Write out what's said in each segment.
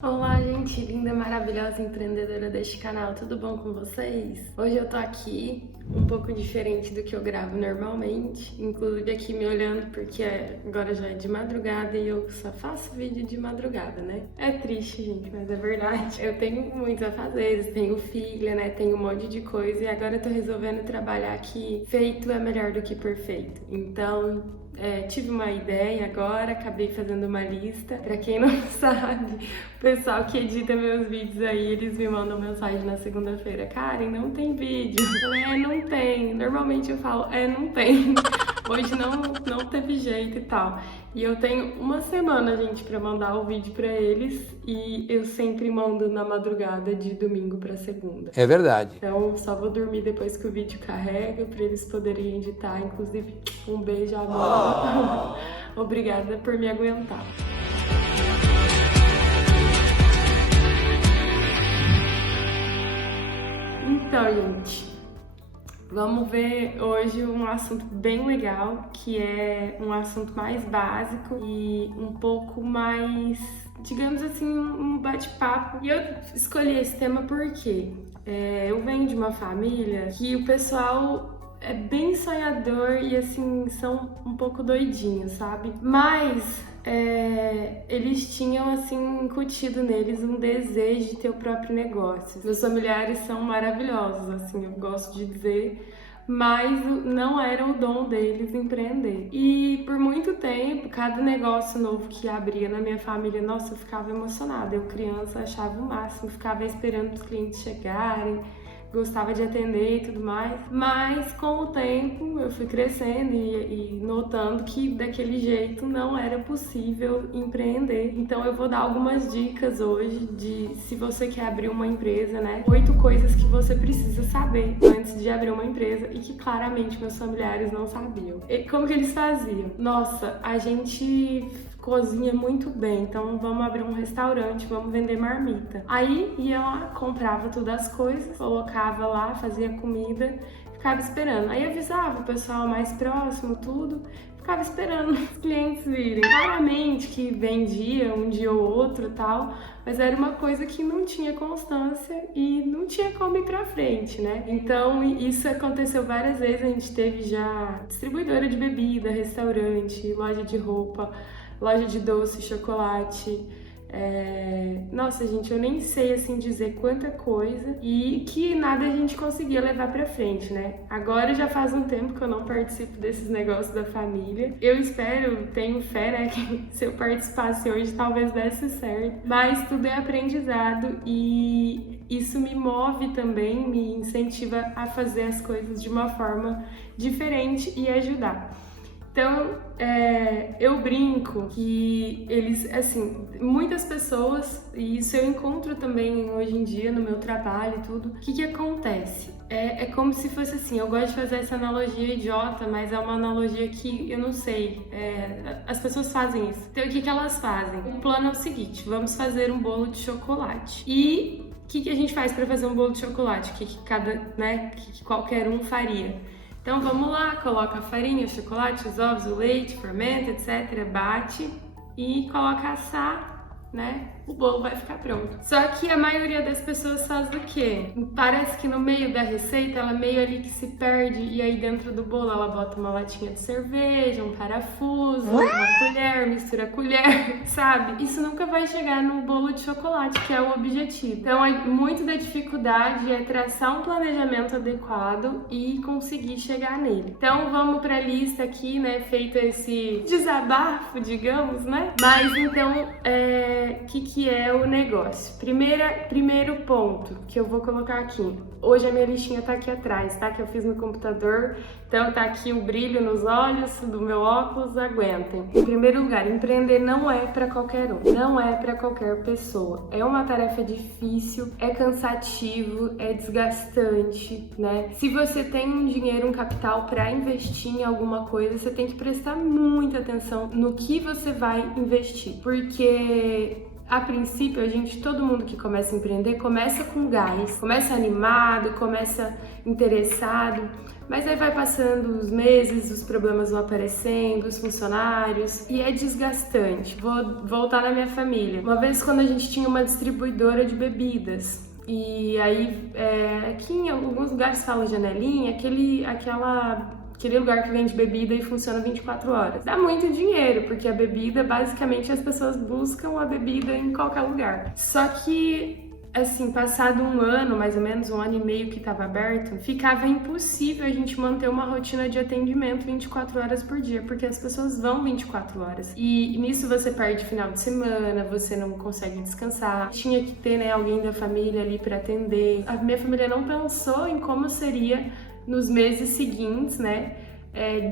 Olá, gente linda, maravilhosa, empreendedora deste canal, tudo bom com vocês? Hoje eu tô aqui um pouco diferente do que eu gravo normalmente, inclusive aqui me olhando porque agora já é de madrugada e eu só faço vídeo de madrugada, né? É triste, gente, mas é verdade. Eu tenho muitos afazeres, tenho filha, né? Tenho um monte de coisa e agora eu tô resolvendo trabalhar que feito é melhor do que perfeito. Então, tive uma ideia agora, acabei fazendo uma lista. Pra quem não sabe, o pessoal que edita meus vídeos aí, eles me mandam mensagem na segunda-feira: Karen, não tem vídeo. Eu falei, não tem. Normalmente eu falo, não tem. Hoje não teve jeito e tal. E eu tenho uma semana, gente, pra mandar o vídeo pra eles. E eu sempre mando na madrugada de domingo pra segunda. É verdade. Então só vou dormir depois que o vídeo carrega pra eles poderem editar. Inclusive, um beijo, amor. Obrigada por me aguentar. Então, gente, vamos ver hoje um assunto bem legal, que é um assunto mais básico e um pouco mais, digamos assim, um bate-papo. E eu escolhi esse tema porque eu venho de uma família que o pessoal é bem sonhador e assim, são um pouco doidinhos, sabe? Mas eles tinham assim incutido neles um desejo de ter o próprio negócio. Meus familiares são maravilhosos, assim, eu gosto de dizer, mas não era o dom deles empreender. E por muito tempo, cada negócio novo que abria na minha família, nossa, eu ficava emocionada. Eu, criança, achava o máximo, ficava esperando os clientes chegarem, gostava de atender e tudo mais, mas com o tempo eu fui crescendo e notando que daquele jeito não era possível empreender. Então eu vou dar algumas dicas hoje de se você quer abrir uma empresa, né? 8 coisas que você precisa saber antes de abrir uma empresa e que claramente meus familiares não sabiam. E como que eles faziam? Nossa, a gente cozinha muito bem, então vamos abrir um restaurante, vamos vender marmita. Aí ia lá, comprava todas as coisas, colocava lá, fazia comida, ficava esperando. Aí avisava o pessoal mais próximo, tudo, ficava esperando os clientes virem. Claramente que vendia um dia ou outro e tal, mas era uma coisa que não tinha constância e não tinha como ir pra frente, né? Então isso aconteceu várias vezes, a gente teve já distribuidora de bebida, restaurante, loja de roupa, loja de doce, chocolate. Nossa, gente, eu nem sei assim dizer quanta coisa e que nada a gente conseguia levar pra frente, né? Agora já faz um tempo que eu não participo desses negócios da família. Eu espero, tenho fé, né, que se eu participasse hoje talvez desse certo. Mas tudo é aprendizado e isso me move também, me incentiva a fazer as coisas de uma forma diferente e ajudar. Então, eu brinco que eles, assim, muitas pessoas, e isso eu encontro também hoje em dia no meu trabalho e tudo, o que acontece? É como se fosse assim, eu gosto de fazer essa analogia idiota, mas é uma analogia que eu não sei, as pessoas fazem isso. Então, o que elas fazem? O plano é o seguinte, vamos fazer um bolo de chocolate. E o que a gente faz para fazer um bolo de chocolate? Que qualquer um faria? Então vamos lá, coloca a farinha, o chocolate, os ovos, o leite, fermenta, etc. Bate e coloca assar, né? O bolo vai ficar pronto. Só que a maioria das pessoas faz o quê? Parece que no meio da receita, ela meio ali que se perde e aí dentro do bolo ela bota uma latinha de cerveja, um parafuso, uma colher, mistura a colher, sabe? Isso nunca vai chegar no bolo de chocolate, que é o objetivo. Então, muito da dificuldade é traçar um planejamento adequado e conseguir chegar nele. Então, vamos pra lista aqui, né? Feito esse desabafo, digamos, né? Mas, então, que é o negócio? Primeiro ponto que eu vou colocar aqui. Hoje a minha listinha tá aqui atrás, tá? Que eu fiz no computador. Então tá aqui o brilho nos olhos do meu óculos, aguentem. Em primeiro lugar, empreender não é para qualquer um, não é para qualquer pessoa. É uma tarefa difícil, é cansativo, é desgastante, né? Se você tem um dinheiro, um capital para investir em alguma coisa, você tem que prestar muita atenção no que você vai investir, porque A princípio, todo mundo que começa a empreender, começa com gás, começa animado, começa interessado, mas aí vai passando os meses, os problemas vão aparecendo, os funcionários, e é desgastante. Vou voltar na minha família. Uma vez, quando a gente tinha uma distribuidora de bebidas, e aí aqui em alguns lugares falam janelinha, aquele lugar que vende bebida e funciona 24 horas. Dá muito dinheiro, porque a bebida, basicamente, as pessoas buscam a bebida em qualquer lugar. Só que, assim, passado um ano, mais ou menos, um ano e meio que estava aberto, ficava impossível a gente manter uma rotina de atendimento 24 horas por dia, porque as pessoas vão 24 horas. E nisso você perde final de semana, você não consegue descansar. Tinha que ter, né, alguém da família ali para atender. A minha família não pensou em como seria nos meses seguintes, né?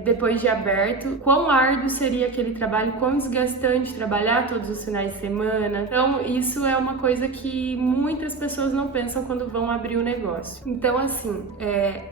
Depois de aberto, quão árduo seria aquele trabalho, quão desgastante trabalhar todos os finais de semana. Então, isso é uma coisa que muitas pessoas não pensam quando vão abrir o negócio. Então, assim,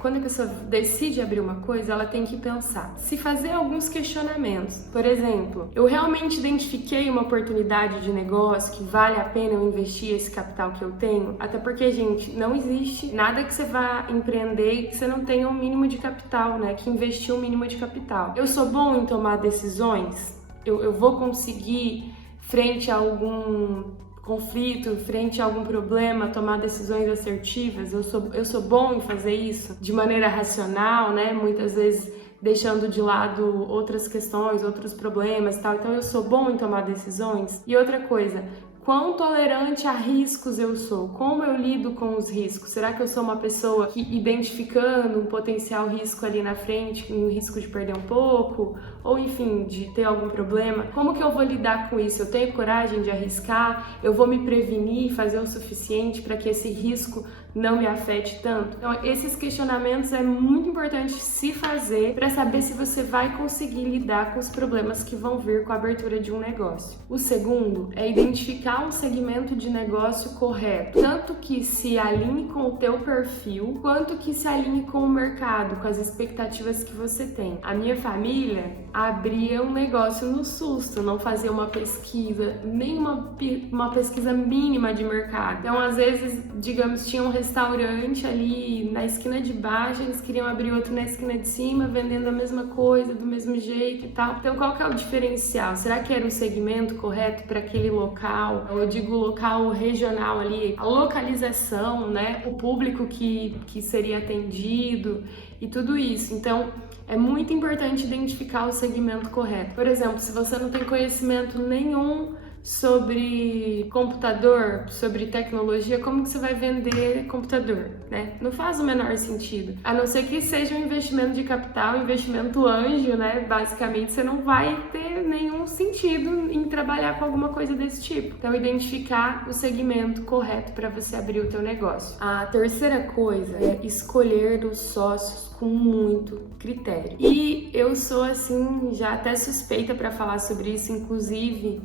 quando a pessoa decide abrir uma coisa, ela tem que pensar, se fazer alguns questionamentos. Por exemplo, eu realmente identifiquei uma oportunidade de negócio que vale a pena eu investir esse capital que eu tenho? Até porque, gente, não existe nada que você vá empreender e que você não tenha um mínimo de capital, né? Que investir um mínimo de capital. Eu sou bom em tomar decisões? Eu vou conseguir, frente a algum conflito, frente a algum problema, tomar decisões assertivas? Eu sou bom em fazer isso de maneira racional, né? Muitas vezes deixando de lado outras questões, outros problemas e tal. Então eu sou bom em tomar decisões? E outra coisa, quão tolerante a riscos eu sou? Como eu lido com os riscos? Será que eu sou uma pessoa que, identificando um potencial risco ali na frente, um risco de perder um pouco, ou enfim, de ter algum problema, como que eu vou lidar com isso? Eu tenho coragem de arriscar? Eu vou me prevenir e fazer o suficiente para que esse risco não me afete tanto? Então, esses questionamentos é muito importante se fazer para saber se você vai conseguir lidar com os problemas que vão vir com a abertura de um negócio. O segundo é identificar um segmento de negócio correto, tanto que se alinhe com o teu perfil, quanto que se alinhe com o mercado, com as expectativas que você tem. A minha família abria um negócio no susto, não fazia uma pesquisa, nem uma pesquisa mínima de mercado. Então, às vezes, digamos, tinha um restaurante ali na esquina de baixo, eles queriam abrir outro na esquina de cima, vendendo a mesma coisa, do mesmo jeito e tal. Então, qual que é o diferencial? Será que era o segmento correto para aquele local? Eu digo local regional ali, a localização, né? O público que seria atendido e tudo isso. Então, é muito importante identificar o segmento correto. Por exemplo, se você não tem conhecimento nenhum sobre computador, sobre tecnologia, como que você vai vender computador, né? Não faz o menor sentido. A não ser que seja um investimento de capital, investimento anjo, né? Basicamente, você não vai ter nenhum sentido em trabalhar com alguma coisa desse tipo. Então, identificar o segmento correto para você abrir o teu negócio. A terceira coisa é escolher os sócios com muito critério. E eu sou, assim, já até suspeita para falar sobre isso, inclusive,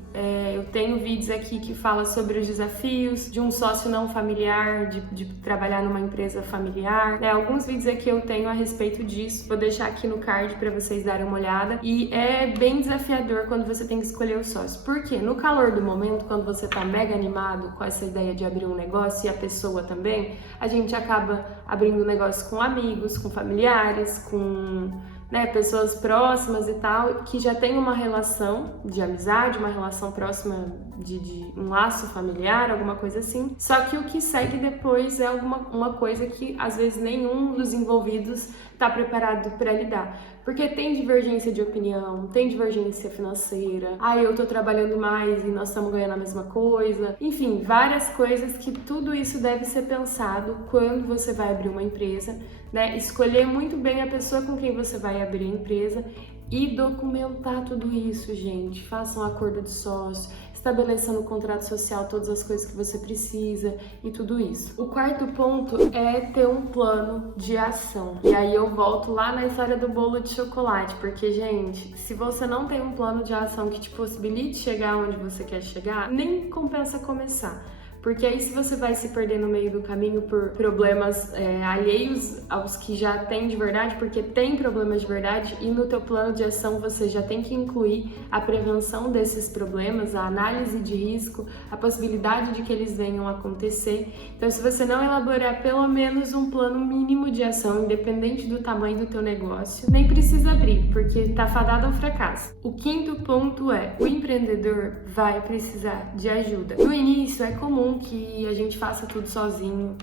eu tenho vídeos aqui que falam sobre os desafios de um sócio não familiar, de trabalhar numa empresa familiar, né? Alguns vídeos aqui eu tenho a respeito disso, vou deixar aqui no card para vocês darem uma olhada, e é bem desafiador quando você tem que escolher o sócio. Por quê? No calor do momento, quando você tá mega animado com essa ideia de abrir um negócio, e a pessoa também, a gente acaba abrindo um negócio com amigos, com familiares, com, né, pessoas próximas e tal, que já tem uma relação de amizade, uma relação próxima de um laço familiar, alguma coisa assim. Só que o que segue depois é uma coisa que às vezes nenhum dos envolvidos está preparado para lidar. Porque tem divergência de opinião, tem divergência financeira, eu tô trabalhando mais e nós estamos ganhando a mesma coisa. Enfim, várias coisas que tudo isso deve ser pensado quando você vai abrir uma empresa, né? Escolher muito bem a pessoa com quem você vai abrir a empresa e documentar tudo isso, gente. Faça um acordo de sócio, estabeleça no contrato social todas as coisas que você precisa e tudo isso. O quarto ponto é ter um plano de ação. E aí eu volto lá na história do bolo de chocolate, porque, gente, se você não tem um plano de ação que te possibilite chegar onde você quer chegar, nem compensa começar. Porque aí se você vai se perder no meio do caminho por problemas alheios aos que já tem de verdade, porque tem problemas de verdade, e no teu plano de ação você já tem que incluir a prevenção desses problemas, a análise de risco, a possibilidade de que eles venham a acontecer. Então, se você não elaborar pelo menos um plano mínimo de ação, independente do tamanho do teu negócio, nem precisa abrir, porque tá fadado ao fracasso. O quinto ponto é: o empreendedor vai precisar de ajuda. No início é comum que a gente faça tudo sozinho.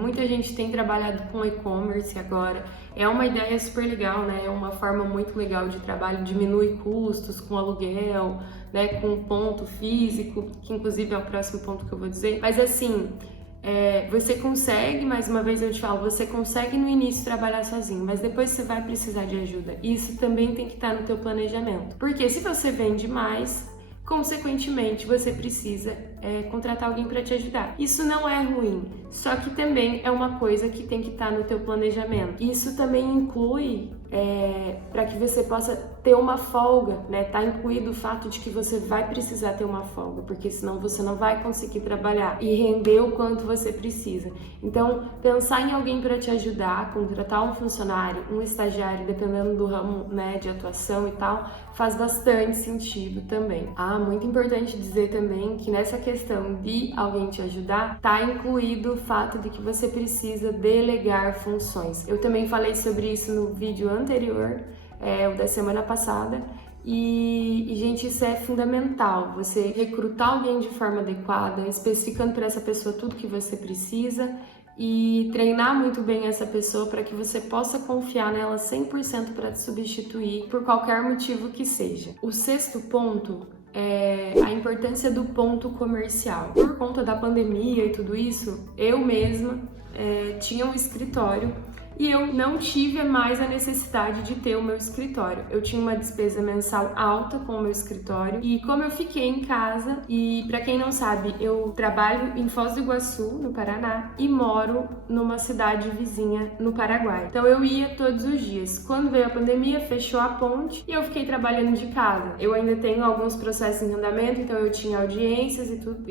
Muita gente tem trabalhado com e-commerce agora. É uma ideia super legal, né? É uma forma muito legal de trabalho, diminui custos com aluguel, né? Com ponto físico, que inclusive é o próximo ponto que eu vou dizer. Mas assim, você consegue, mais uma vez eu te falo, você consegue no início trabalhar sozinho, mas depois você vai precisar de ajuda. Isso também tem que estar no teu planejamento. Porque se você vende mais, consequentemente, você precisa contratar alguém para te ajudar. Isso não é ruim, só que também é uma coisa que tem que estar no teu planejamento. Isso também inclui para que você possa ter uma folga, né? Tá incluído o fato de que você vai precisar ter uma folga, porque senão você não vai conseguir trabalhar e render o quanto você precisa. Então, pensar em alguém para te ajudar, contratar um funcionário, um estagiário, dependendo do ramo, né, de atuação e tal, faz bastante sentido também. Muito importante dizer também que nessa questão de alguém te ajudar, tá incluído o fato de que você precisa delegar funções. Eu também falei sobre isso no vídeo anterior, o da semana passada, e gente, isso é fundamental, você recrutar alguém de forma adequada, especificando para essa pessoa tudo que você precisa e treinar muito bem essa pessoa para que você possa confiar nela 100% para te substituir por qualquer motivo que seja. O sexto ponto é a importância do ponto comercial. Por conta da pandemia e tudo isso, eu mesma tinha um escritório e eu não tive mais a necessidade de ter o meu escritório. Eu tinha uma despesa mensal alta com o meu escritório e como eu fiquei em casa, e para quem não sabe, eu trabalho em Foz do Iguaçu, no Paraná, e moro numa cidade vizinha no Paraguai. Então eu ia todos os dias. Quando veio a pandemia, fechou a ponte e eu fiquei trabalhando de casa. Eu ainda tenho alguns processos em andamento, então eu tinha audiências e tudo,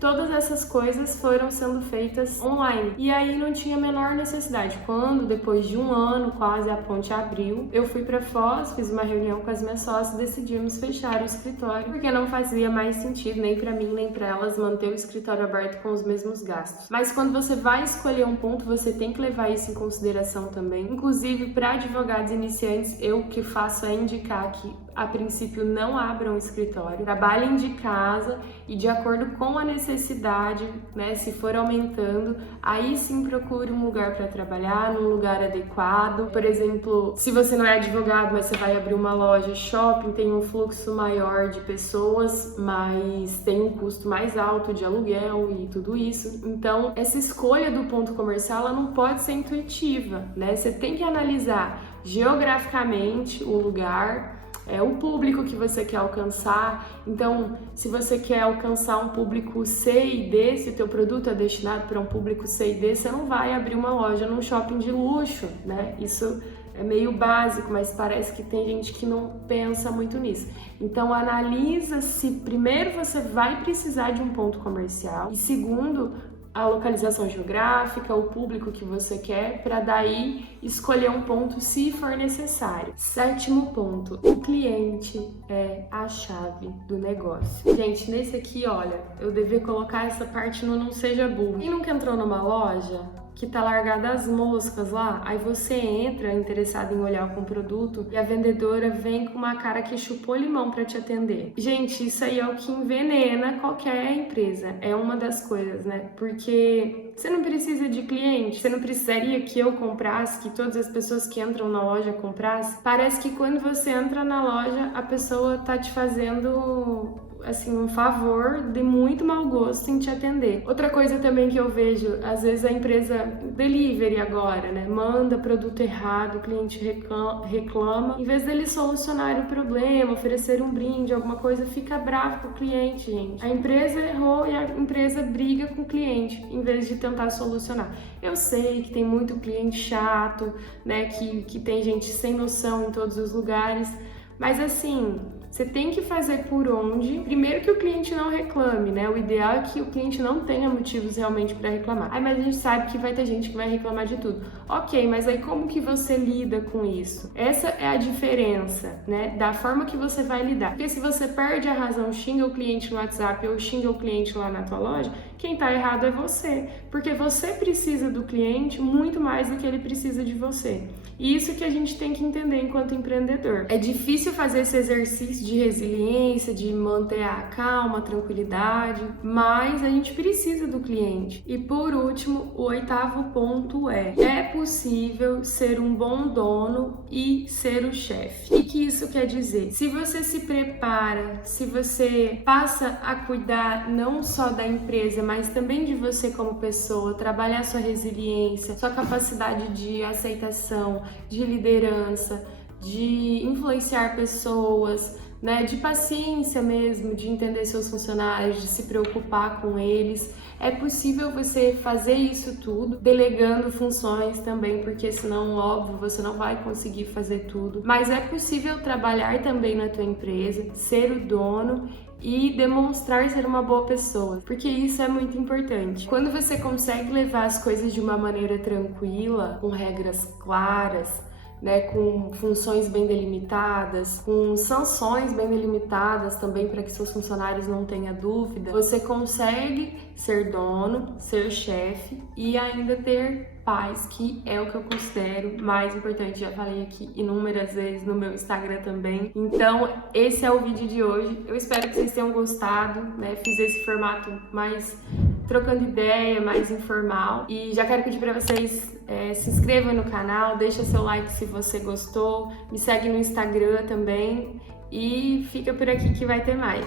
todas essas coisas foram sendo feitas online. E aí não tinha a menor necessidade. Quando, depois de um ano, quase a ponte abriu, eu fui para Foz, fiz uma reunião com as minhas sócias e decidimos fechar o escritório, porque não fazia mais sentido, nem para mim, nem para elas, manter o escritório aberto com os mesmos gastos. Mas quando você vai escolher um ponto, você tem que levar isso em consideração também. Inclusive, para advogados iniciantes, eu o que faço é indicar que, a princípio, não abram escritório, trabalhem de casa e de acordo com a necessidade, né, se for aumentando, aí sim procure um lugar para trabalhar, num lugar adequado. Por exemplo, se você não é advogado, mas você vai abrir uma loja shopping, tem um fluxo maior de pessoas, mas tem um custo mais alto de aluguel e tudo isso. Então, essa escolha do ponto comercial, ela não pode ser intuitiva, né? Você tem que analisar geograficamente o lugar, o público que você quer alcançar. Então, se você quer alcançar um público C e D, se o teu produto é destinado para um público C e D, você não vai abrir uma loja num shopping de luxo, né? Isso é meio básico, mas parece que tem gente que não pensa muito nisso. Então, analisa se primeiro você vai precisar de um ponto comercial e segundo, a localização geográfica, o público que você quer, para daí escolher um ponto se for necessário. Sétimo ponto, o cliente é a chave do negócio. Gente, nesse aqui, olha, eu devia colocar essa parte no não seja burro. Quem nunca entrou numa loja que tá largada as moscas lá, aí você entra interessado em olhar com o produto e a vendedora vem com uma cara que chupou limão para te atender. Gente, isso aí é o que envenena qualquer empresa, é uma das coisas, né? Porque você não precisa de cliente, você não precisaria que eu comprasse, que todas as pessoas que entram na loja comprassem. Parece que quando você entra na loja, a pessoa tá te fazendo assim, um favor de muito mau gosto em te atender. Outra coisa também que eu vejo, às vezes a empresa delivery agora, né, manda produto errado, o cliente reclama, em vez dele solucionar o problema, oferecer um brinde, alguma coisa, fica bravo com o cliente, gente. A empresa errou e a empresa briga com o cliente, em vez de tentar solucionar. Eu sei que tem muito cliente chato, né, que tem gente sem noção em todos os lugares, mas assim, Você tem que fazer por onde, primeiro que o cliente não reclame, né? O ideal é que o cliente não tenha motivos realmente para reclamar. Mas a gente sabe que vai ter gente que vai reclamar de tudo. Ok, mas aí como que você lida com isso? Essa é a diferença, né? Da forma que você vai lidar. Porque se você perde a razão, xinga o cliente no WhatsApp ou xinga o cliente lá na tua loja, quem tá errado é você. Porque você precisa do cliente muito mais do que ele precisa de você. E isso que a gente tem que entender enquanto empreendedor. É difícil fazer esse exercício de resiliência, de manter a calma, a tranquilidade, mas a gente precisa do cliente. E por último, o 8º ponto é possível ser um bom dono e ser o chefe. E que isso quer dizer? Se você se prepara, se você passa a cuidar não só da empresa, mas também de você como pessoa, trabalhar sua resiliência, sua capacidade de aceitação, de liderança, de influenciar pessoas, né, de paciência mesmo, de entender seus funcionários, de se preocupar com eles. É possível você fazer isso tudo, delegando funções também, porque senão, óbvio, você não vai conseguir fazer tudo. Mas é possível trabalhar também na tua empresa, ser o dono e demonstrar ser uma boa pessoa, porque isso é muito importante. Quando você consegue levar as coisas de uma maneira tranquila, com regras claras, né, com funções bem delimitadas, com sanções bem delimitadas também para que seus funcionários não tenham dúvida, você consegue ser dono, ser chefe e ainda ter paz, que é o que eu considero mais importante. Já falei aqui inúmeras vezes no meu Instagram também. Então, esse é o vídeo de hoje. Eu espero que vocês tenham gostado, né? Fiz esse formato mais trocando ideia, mais informal. E já quero pedir para vocês se inscrevam no canal, deixa seu like se você gostou, me segue no Instagram também e fica por aqui que vai ter mais.